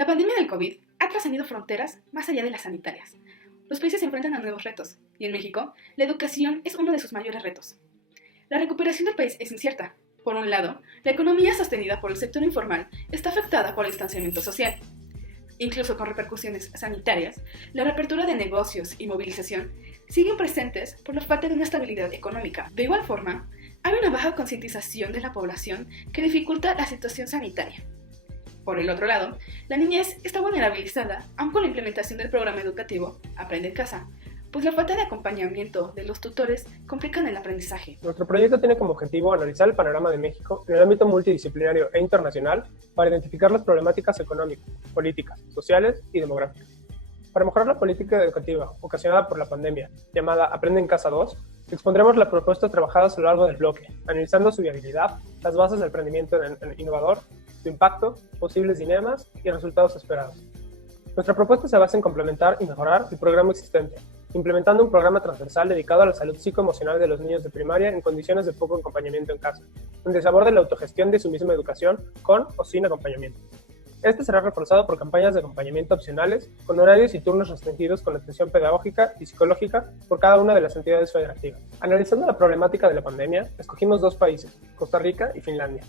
La pandemia del COVID ha trascendido fronteras más allá de las sanitarias. Los países se enfrentan a nuevos retos, y en México, la educación es uno de sus mayores retos. La recuperación del país es incierta. Por un lado, la economía sostenida por el sector informal está afectada por el distanciamiento social. Incluso con repercusiones sanitarias, la reapertura de negocios y movilización siguen presentes por la falta de una estabilidad económica. De igual forma, hay una baja concientización de la población que dificulta la situación sanitaria. Por el otro lado, la niñez está vulnerabilizada aun con la implementación del programa educativo Aprende en Casa, pues la falta de acompañamiento de los tutores complican el aprendizaje. Nuestro proyecto tiene como objetivo analizar el panorama de México en el ámbito multidisciplinario e internacional para identificar las problemáticas económicas, políticas, sociales y demográficas. Para mejorar la política educativa ocasionada por la pandemia, llamada Aprende en Casa 2, expondremos las propuestas trabajadas a lo largo del bloque, analizando su viabilidad, las bases del emprendimiento innovador, su impacto, posibles dilemas y resultados esperados. Nuestra propuesta se basa en complementar y mejorar el programa existente, implementando un programa transversal dedicado a la salud psicoemocional de los niños de primaria en condiciones de poco acompañamiento en casa, donde se aborde la autogestión de su misma educación con o sin acompañamiento. Este será reforzado por campañas de acompañamiento opcionales, con horarios y turnos restringidos con atención pedagógica y psicológica por cada una de las entidades federativas. Analizando la problemática de la pandemia, escogimos dos países, Costa Rica y Finlandia.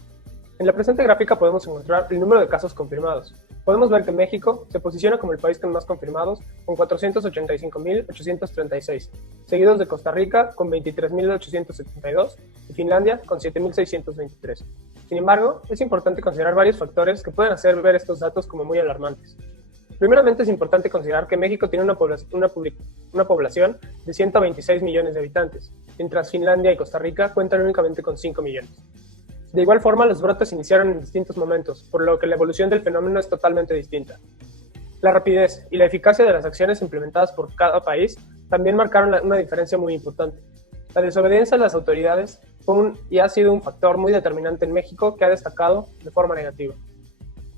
En la presente gráfica podemos encontrar el número de casos confirmados. Podemos ver que México se posiciona como el país con más confirmados, con 485.836, seguidos de Costa Rica con 23.872 y Finlandia con 7.623. Sin embargo, es importante considerar varios factores que pueden hacer ver estos datos como muy alarmantes. Primeramente, es importante considerar que México tiene una población de 126 millones de habitantes, mientras Finlandia y Costa Rica cuentan únicamente con 5 millones. De igual forma, los brotes iniciaron en distintos momentos, por lo que la evolución del fenómeno es totalmente distinta. La rapidez y la eficacia de las acciones implementadas por cada país también marcaron una diferencia muy importante. La desobediencia de las autoridades fue y ha sido un factor muy determinante en México que ha destacado de forma negativa.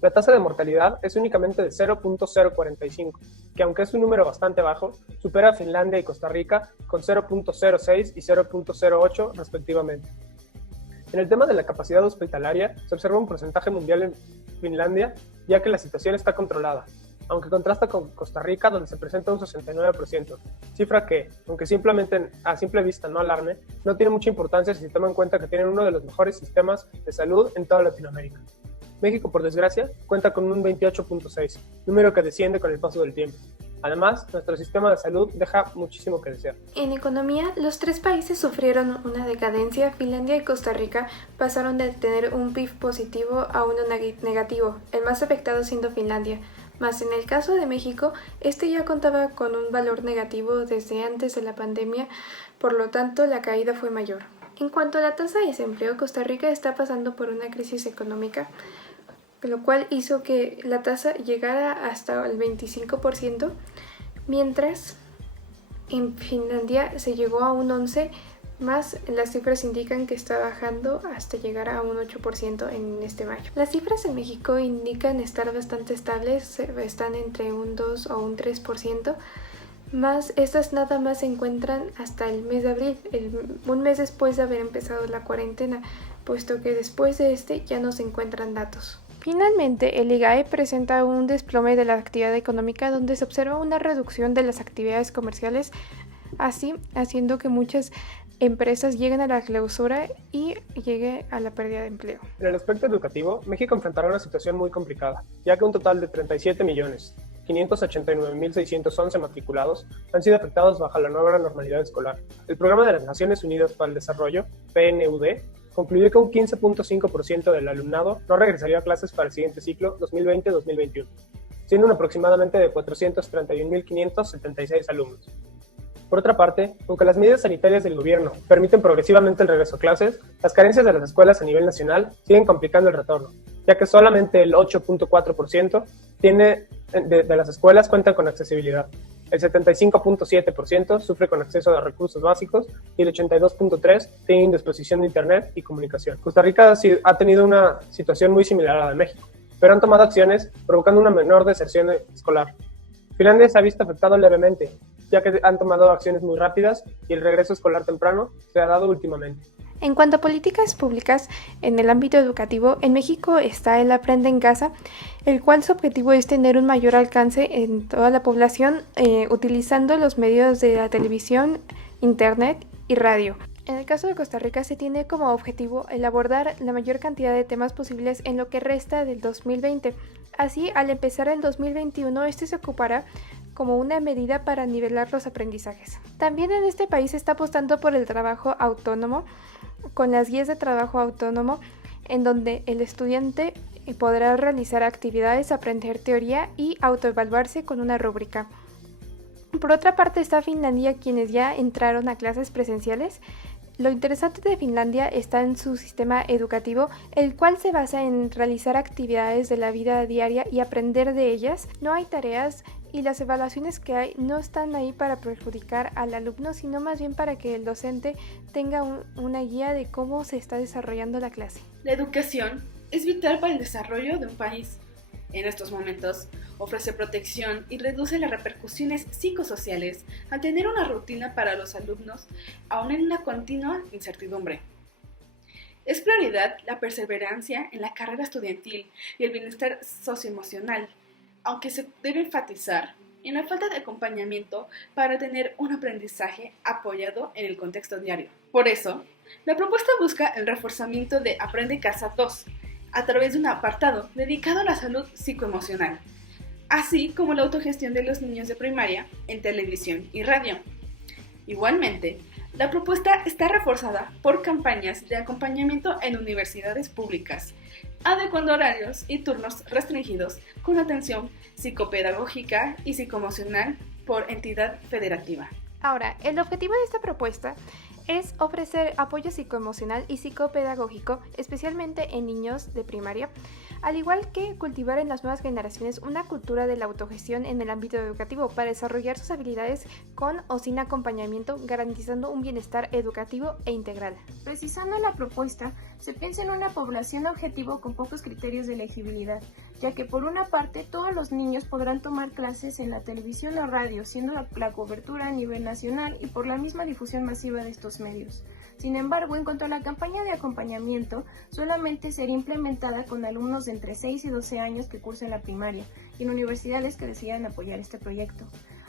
La tasa de mortalidad es únicamente de 0.045, que aunque es un número bastante bajo, supera a Finlandia y Costa Rica con 0.06 y 0.08 respectivamente. En el tema de la capacidad hospitalaria, se observa un porcentaje mundial en Finlandia, ya que la situación está controlada, aunque contrasta con Costa Rica, donde se presenta un 69%, cifra que, aunque simplemente a simple vista no alarme, no tiene mucha importancia si se toma en cuenta que tienen uno de los mejores sistemas de salud en toda Latinoamérica. México, por desgracia, cuenta con un 28.6, número que desciende con el paso del tiempo. Además, nuestro sistema de salud deja muchísimo que desear. En economía, los tres países sufrieron una decadencia. Finlandia y Costa Rica pasaron de tener un PIB positivo a uno negativo, el más afectado siendo Finlandia. Más en el caso de México, este ya contaba con un valor negativo desde antes de la pandemia, por lo tanto la caída fue mayor. En cuanto a la tasa de desempleo, Costa Rica está pasando por una crisis económica, lo cual hizo que la tasa llegara hasta el 25%, mientras en Finlandia se llegó a un 11%, más las cifras indican que está bajando hasta llegar a un 8% en este mayo. Las cifras en México indican estar bastante estables, están entre un 2 o un 3%, más estas nada más se encuentran hasta el mes de abril, un mes después de haber empezado la cuarentena, puesto que después de este ya no se encuentran datos. Finalmente, el IGAE presenta un desplome de la actividad económica donde se observa una reducción de las actividades comerciales, así haciendo que muchas empresas lleguen a la clausura y llegue a la pérdida de empleo. En el aspecto educativo, México enfrentará una situación muy complicada, ya que un total de 37.589.611 matriculados han sido afectados bajo la nueva normalidad escolar. El Programa de las Naciones Unidas para el Desarrollo, PNUD, concluyó que un 15.5% del alumnado no regresaría a clases para el siguiente ciclo 2020-2021, siendo un aproximadamente de 431.576 alumnos. Por otra parte, aunque las medidas sanitarias del gobierno permiten progresivamente el regreso a clases, las carencias de las escuelas a nivel nacional siguen complicando el retorno, ya que solamente el 8.4% de las escuelas cuentan con accesibilidad. El 75.7% sufre con acceso a recursos básicos y el 82.3% tiene indisposición de Internet y comunicación. Costa Rica ha tenido una situación muy similar a la de México, pero han tomado acciones provocando una menor deserción escolar. Finlandia se ha visto afectado levemente, ya que han tomado acciones muy rápidas y el regreso escolar temprano se ha dado últimamente. En cuanto a políticas públicas en el ámbito educativo, en México está el Aprende en Casa, el cual su objetivo es tener un mayor alcance en toda la población utilizando los medios de la televisión, internet y radio. En el caso de Costa Rica se tiene como objetivo el abordar la mayor cantidad de temas posibles en lo que resta del 2020. Así, al empezar el 2021, este se ocupará como una medida para nivelar los aprendizajes. También en este país se está apostando por el trabajo autónomo, con las guías de trabajo autónomo, en donde el estudiante podrá realizar actividades, aprender teoría y autoevaluarse con una rúbrica. Por otra parte está Finlandia, quienes ya entraron a clases presenciales. Lo interesante de Finlandia está en su sistema educativo, el cual se basa en realizar actividades de la vida diaria y aprender de ellas. No hay tareas y las evaluaciones que hay no están ahí para perjudicar al alumno, sino más bien para que el docente tenga una guía de cómo se está desarrollando la clase. La educación es vital para el desarrollo de un país. En estos momentos, ofrece protección y reduce las repercusiones psicosociales al tener una rutina para los alumnos, aún en una continua incertidumbre. Es prioridad la perseverancia en la carrera estudiantil y el bienestar socioemocional, aunque se debe enfatizar en la falta de acompañamiento para tener un aprendizaje apoyado en el contexto diario. Por eso, la propuesta busca el reforzamiento de Aprende Casa 2, a través de un apartado dedicado a la salud psicoemocional, así como la autogestión de los niños de primaria en televisión y radio. Igualmente, la propuesta está reforzada por campañas de acompañamiento en universidades públicas, adecuando horarios y turnos restringidos con atención psicopedagógica y psicoemocional por entidad federativa. Ahora, el objetivo de esta propuesta es ofrecer apoyo psicoemocional y psicopedagógico, especialmente en niños de primaria, al igual que cultivar en las nuevas generaciones una cultura de la autogestión en el ámbito educativo para desarrollar sus habilidades con o sin acompañamiento, garantizando un bienestar educativo e integral. Precisando la propuesta, se piensa en una población objetivo con pocos criterios de elegibilidad, ya que por una parte todos los niños podrán tomar clases en la televisión o radio, siendo la cobertura a nivel nacional y por la misma difusión masiva de estos medios. Sin embargo, en cuanto a la campaña de acompañamiento, solamente sería implementada con alumnos de entre 6 y 12 años que cursen la primaria y en universidades que decidan apoyar este proyecto.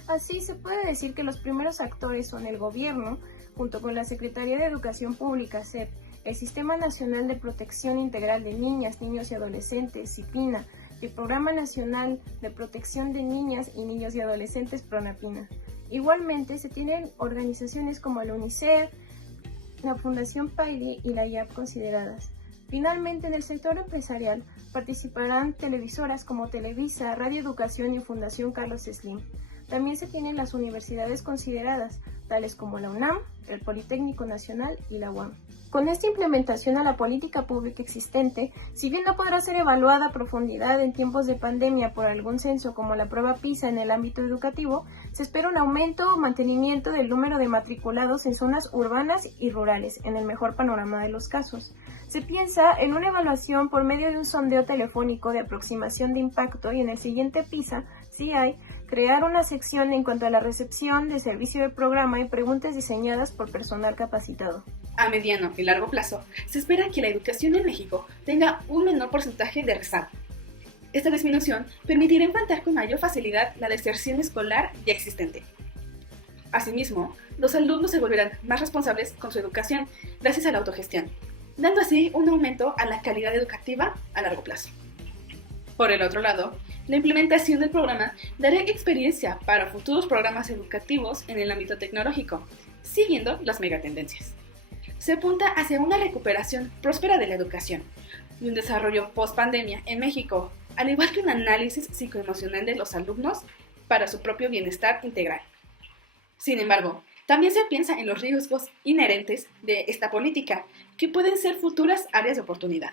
Así, se puede decir que los primeros actores son el gobierno, junto con la Secretaría de Educación Pública, SEP, el Sistema Nacional de Protección Integral de Niñas, Niños y Adolescentes, CIPINA, el Programa Nacional de Protección de Niñas y Niños y Adolescentes, PRONAPINA. Igualmente, se tienen organizaciones como la UNICEF, la Fundación PAIRI y la IAP consideradas. Finalmente, en el sector empresarial participarán televisoras como Televisa, Radio Educación y Fundación Carlos Slim. También se tienen las universidades consideradas, tales como la UNAM, el Politécnico Nacional y la UAM. Con esta implementación a la política pública existente, si bien no podrá ser evaluada a profundidad en tiempos de pandemia por algún censo como la prueba PISA en el ámbito educativo, se espera un aumento o mantenimiento del número de matriculados en zonas urbanas y rurales, en el mejor panorama de los casos. Se piensa en una evaluación por medio de un sondeo telefónico de aproximación de impacto y en el siguiente PISA, si hay, crear una sección en cuanto a la recepción de servicio de programa y preguntas diseñadas por personal capacitado. A mediano y largo plazo, se espera que la educación en México tenga un menor porcentaje de rezago. Esta disminución permitirá enfrentar con mayor facilidad la deserción escolar ya existente. Asimismo, los alumnos se volverán más responsables con su educación gracias a la autogestión, dando así un aumento a la calidad educativa a largo plazo. Por el otro lado, la implementación del programa dará experiencia para futuros programas educativos en el ámbito tecnológico, siguiendo las megatendencias. Se apunta hacia una recuperación próspera de la educación y un desarrollo post-pandemia en México, al igual que un análisis psicoemocional de los alumnos para su propio bienestar integral. Sin embargo, también se piensa en los riesgos inherentes de esta política, que pueden ser futuras áreas de oportunidad.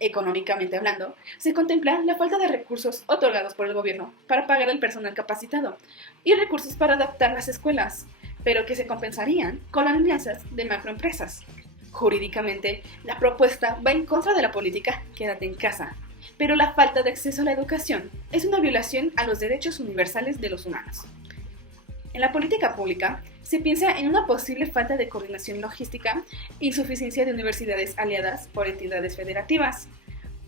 Económicamente hablando, se contempla la falta de recursos otorgados por el gobierno para pagar al personal capacitado y recursos para adaptar las escuelas, pero que se compensarían con alianzas de macroempresas. Jurídicamente, la propuesta va en contra de la política Quédate en casa, pero la falta de acceso a la educación es una violación a los derechos universales de los humanos. En la política pública se piensa en una posible falta de coordinación logística e insuficiencia de universidades aliadas por entidades federativas,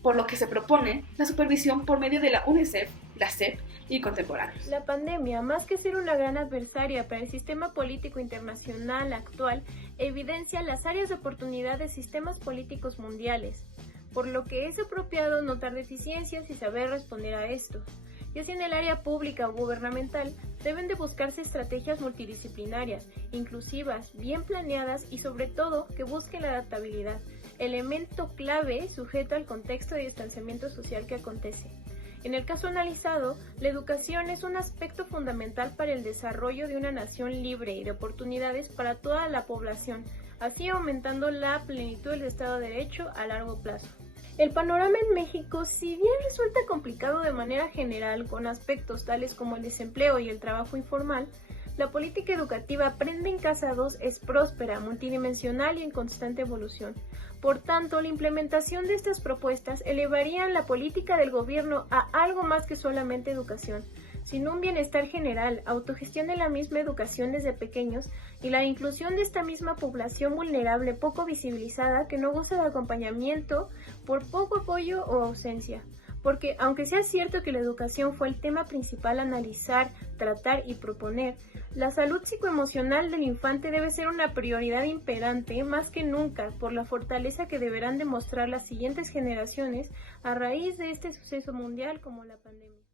por lo que se propone la supervisión por medio de la UNICEF, la SEP y contemporáneos. La pandemia, más que ser una gran adversaria para el sistema político internacional actual, evidencia las áreas de oportunidad de sistemas políticos mundiales, por lo que es apropiado notar deficiencias y saber responder a esto. Ya sea en el área pública o gubernamental, deben de buscarse estrategias multidisciplinarias, inclusivas, bien planeadas y sobre todo que busquen la adaptabilidad, elemento clave sujeto al contexto de distanciamiento social que acontece. En el caso analizado, la educación es un aspecto fundamental para el desarrollo de una nación libre y de oportunidades para toda la población, así aumentando la plenitud del Estado de Derecho a largo plazo. El panorama en México, si bien resulta complicado de manera general con aspectos tales como el desempleo y el trabajo informal, la política educativa Aprende en Casa 2 es próspera, multidimensional y en constante evolución. Por tanto, la implementación de estas propuestas elevarían la política del gobierno a algo más que solamente educación, sino un bienestar general, autogestión de la misma educación desde pequeños y la inclusión de esta misma población vulnerable poco visibilizada que no goza de acompañamiento por poco apoyo o ausencia. Porque aunque sea cierto que la educación fue el tema principal a analizar, tratar y proponer, la salud psicoemocional del infante debe ser una prioridad imperante más que nunca por la fortaleza que deberán demostrar las siguientes generaciones a raíz de este suceso mundial como la pandemia.